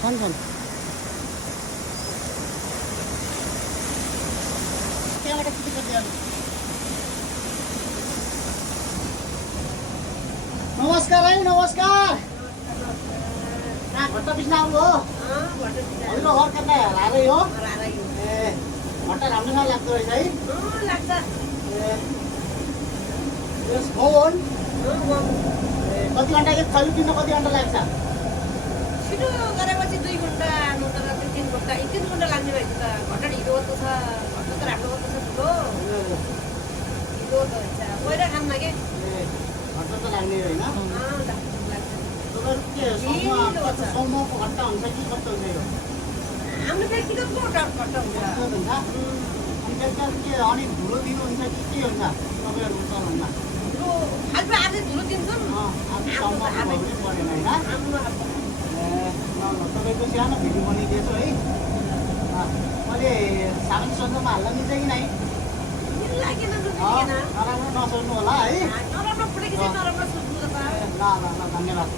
छन् छन् त्यहाँबाट कति कति आलु नमस्कार है नमस्कार कहाँ घट्टा बिच्न आउनु हो हजुर घर कता हरारै हो ए घट्टा राम्रोसँग लाग्दो रहेछ है लाग्छ यस फोन कति घन्टा एक थैली किन्न कति घन्टा लाग्छ छिटो गरेपछि 2 घन्टा नत्र 3 घन्टा 1 घन्टा लाग्ने भएछ त घट्टा ढिलो त छ घट्टा त राम्रो त छ ठुलो ढिलो त हुन्छ पहिला खानमा के घट्टा त लाग्ने होइन तपाईँहरू के समूहको घट्टा हुन्छ कि कस्तो हुन्छ यो हाम्रो व्यक्तिगतको घट्टा हुन्छ हुन्छ के अनि धुलो दिनुहुन्छ कि के हुन्छ तपाईँहरूको चलनमा आज धुलो दिन्छन् आफू समूहको पनि परेन होइन तपाईँको सानो भिडियो बनाइदिएछु है मैले सानो सन्दर्भमा हाल्न मिल्छ कि नै नराम्रो नसोच्नु होला है नराम्रो फुटेको चाहिँ नराम्रो सोच्नु त ल धन्यवाद